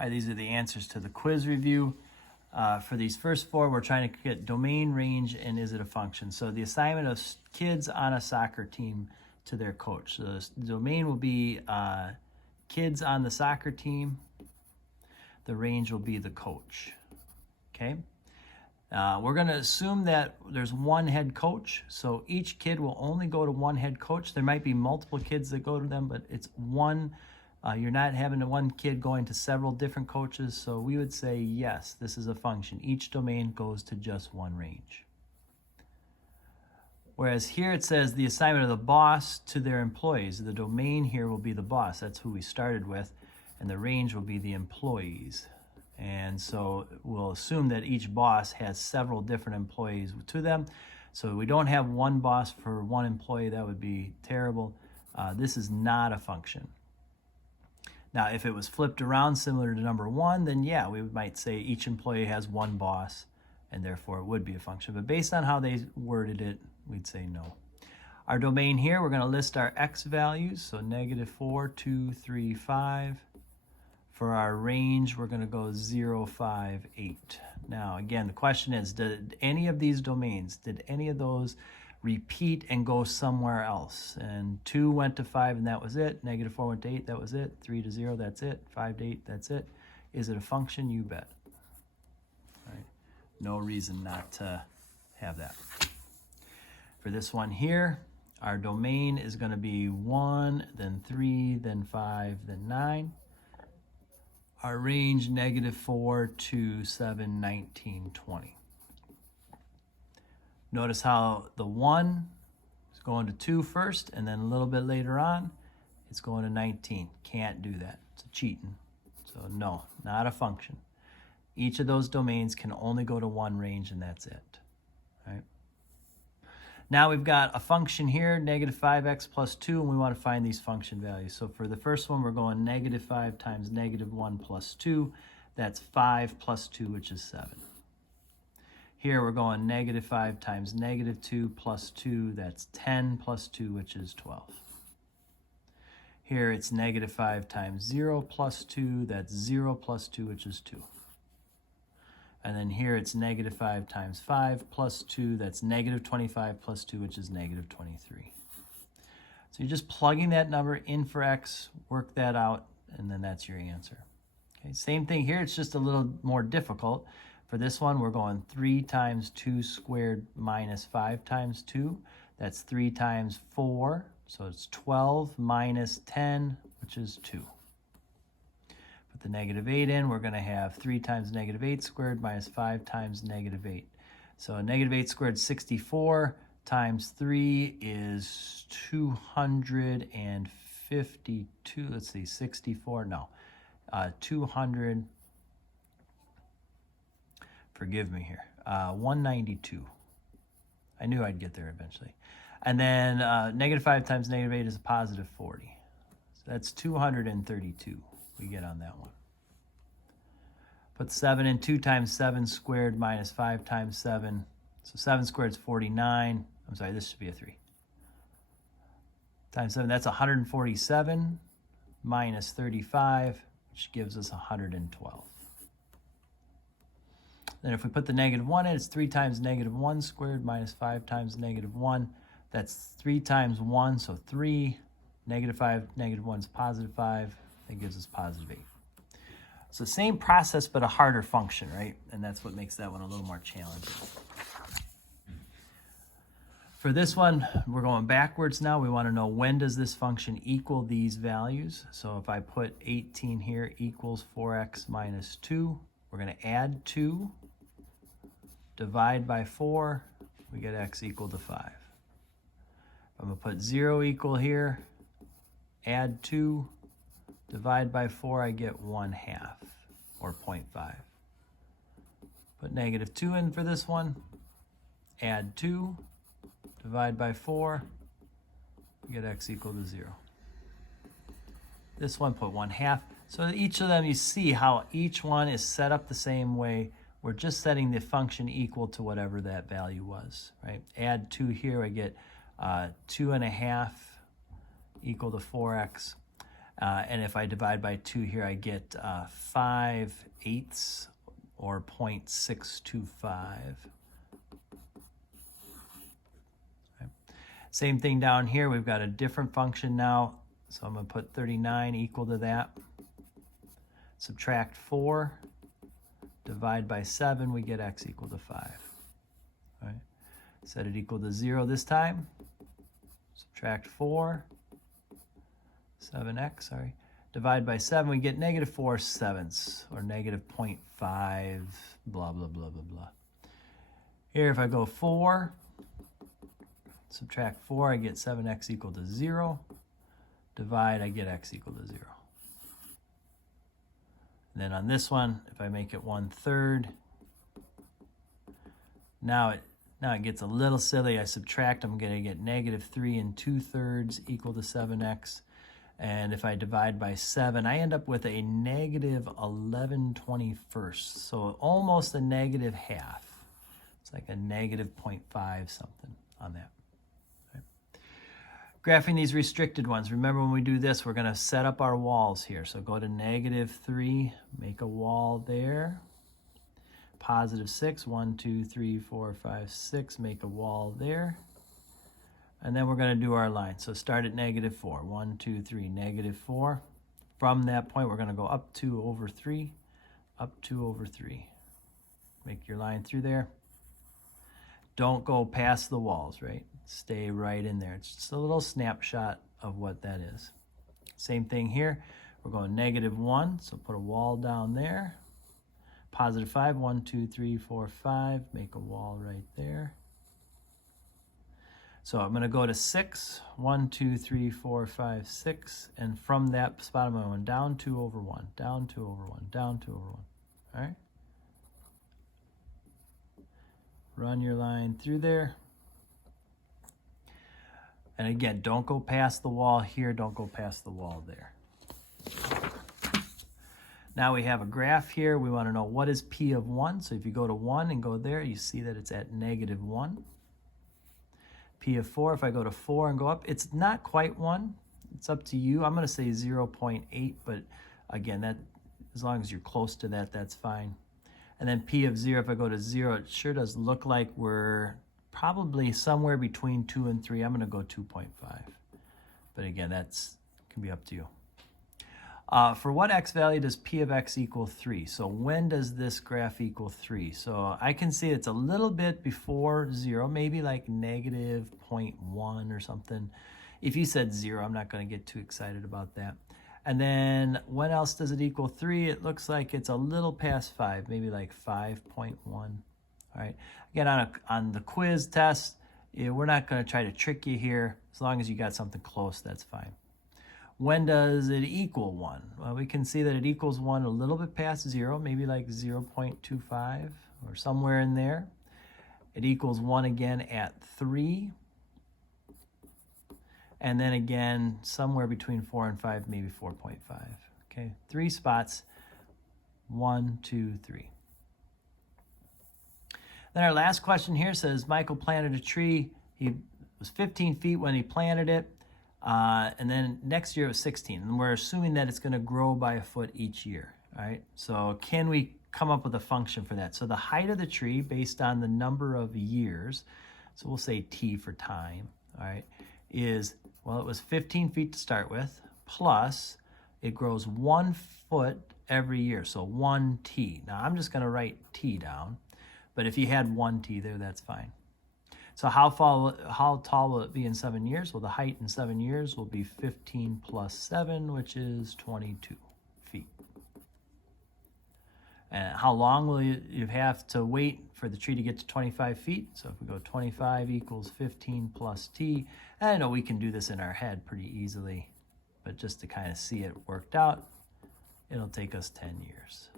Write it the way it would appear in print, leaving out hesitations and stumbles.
All right, these are the answers to the quiz review. For these first four, we're trying to get domain, range, and is it a function. So the assignment of kids on a soccer team to their coach. So the domain will be kids on the soccer team. The range will be the coach, okay? We're gonna assume that there's one head coach, so each kid will only go to one head coach. There might be multiple kids that go to them, but it's one. You're not having one kid going to several different coaches, so we would say yes, this is a function. Each domain goes to just one range. Whereas here it says the assignment of the boss to their employees. The domain here will be the boss. That's who we started with. And the range will be the employees. And so we'll assume that each boss has several different employees to them. So we don't have one boss for one employee. That would be terrible. This is not a function. Now, if it was flipped around similar to number one, then yeah, we might say each employee has one boss, and therefore it would be a function. But based on how they worded it, we'd say no. Our domain here, we're going to list our x values, so -4, 2, 3, 5. For our range, we're going to go 0, 5, 8. Now, again, the question is, did any of these domains, did any of those repeat and go somewhere else? And 2 went to 5, and that was it. -4 went to 8, that was it. 3 to 0, that's it. 5 to 8, that's it. Is it a function? You bet. All right. No reason not to have that. For this one here, our domain is going to be 1, then 3, then 5, then 9. Our range, -4, 2, 7, 19, 20. Notice how the 1 is going to 2 first, and then a little bit later on, it's going to 19. Can't do that. It's cheating. So no, not a function. Each of those domains can only go to one range, and that's it. All right. Now we've got a function here, -5x plus 2, and we want to find these function values. So for the first one, we're going -5 times -1 plus 2. That's 5 plus 2, which is 7. Here we're going -5 times -2 plus 2. That's 10 plus 2, which is 12. Here it's -5 times 0 plus 2. That's 0 plus 2, which is 2. And then here it's -5 times 5 plus 2. That's -25 plus 2, which is -23. So you're just plugging that number in for x, work that out, and then that's your answer. Okay, same thing here. It's just a little more difficult. For this one, we're going 3 times 2 squared minus 5 times 2. That's 3 times 4. So it's 12 minus 10, which is 2. Put the -8 in, we're going to have 3 times -8 squared minus 5 times -8. So -8 squared, 64, times 3 is 252. Let's see, 64, no. 200, forgive me here, 192. I knew I'd get there eventually. And then -5 times -8 is a positive 40. So that's 232 we get on that one. Put 7 in, 2 times 7 squared minus 5 times 7. So 7 squared is 49. I'm sorry, this should be a 3. Times 7, that's 147 minus 35, which gives us 112. Then if we put the -1 in, it's 3 times -1 squared minus 5 times -1. That's 3 times 1, so 3. -5, -1 is positive 5. That gives us positive 8. So same process, but a harder function, right? And that's what makes that one a little more challenging. For this one, we're going backwards now. We want to know, when does this function equal these values? So if I put 18 here equals 4x minus 2, we're going to add 2, divide by 4, we get x equal to 5. I'm going to put 0 equal here, add 2, divide by 4, I get 1/2, or 0.5. Put -2 in for this one, add 2, divide by 4, we get x equal to 0. This one, put 1/2. So each of them, you see how each one is set up the same way. We're just setting the function equal to whatever that value was, right? Add 2 here, I get 2.5 equal to 4x. And if I divide by 2 here, I get 5/8 or 0.625. Okay. Same thing down here. We've got a different function now. So I'm going to put 39 equal to that. Subtract 4. Divide by 7. We get x equal to 5. All right. Set it equal to 0 this time. Subtract 4. 7x, sorry. Divide by 7, we get -4/7, or -0.5, blah, blah, blah, blah, blah. Here, if I go 4, subtract 4, I get 7x equal to 0. Divide, I get x equal to 0. And then on this one, if I make it 1/3, now it gets a little silly. I subtract, I'm going to get -3 2/3 equal to 7x. And if I divide by 7, I end up with a -11/21. So almost a -1/2. It's like a -0.5 something on that. Okay. Graphing these restricted ones. Remember when we do this, we're going to set up our walls here. So go to -3, make a wall there. +6, 1, 2, 3, 4, 5, 6, make a wall there. And then we're going to do our line. So start at -4. 1, 2, 3, -4. From that point, we're going to go up 2/3, up 2/3. Make your line through there. Don't go past the walls, right? Stay right in there. It's just a little snapshot of what that is. Same thing here. We're going -1, so put a wall down there. +5, 1, 2, 3, 4, 5. Make a wall right there. So I'm going to go to 6, 1, 2, 3, 4, 5, 6, and from that spot I'm going down 2/1, down 2/1, down 2/1. All right? Run your line through there. And again, don't go past the wall here, don't go past the wall there. Now we have a graph here. We want to know what is P of 1. So if you go to 1 and go there, you see that it's at -1. P of 4, if I go to 4 and go up, it's not quite 1. It's up to you. I'm going to say 0.8, but again, that as long as you're close to that, that's fine. And then P of 0, if I go to 0, it sure does look like we're probably somewhere between 2 and 3. I'm going to go 2.5. But again, that's can be up to you. For what x value does P of x equal 3? So when does this graph equal 3? So I can see it's a little bit before 0, maybe like -0.1 or something. If you said 0, I'm not going to get too excited about that. And then when else does it equal 3? It looks like it's a little past 5, maybe like 5.1. All right. Again, on the quiz test, we're not going to try to trick you here. As long as you got something close, that's fine. When does it equal 1? Well, we can see that it equals 1 a little bit past 0, maybe like 0.25 or somewhere in there. It equals 1 again at 3. And then again, somewhere between 4 and 5, maybe 4.5. Okay, 3 spots, 1, 2, 3. Then our last question here says, Michael planted a tree. He was 15 feet when he planted it. And then next year it was 16. And we're assuming that it's going to grow by a foot each year. All right. So can we come up with a function for that? So the height of the tree based on the number of years, so we'll say T for time, all right, is, well, it was 15 feet to start with, plus it grows 1 foot every year. So 1T. Now I'm just going to write T down. But if you had 1T there, that's fine. So how tall will it be in 7 years? Well, the height in 7 years will be 15 plus 7, which is 22 feet. And how long will you have to wait for the tree to get to 25 feet? So if we go 25 equals 15 plus T, and I know we can do this in our head pretty easily, but just to kind of see it worked out, it'll take us 10 years.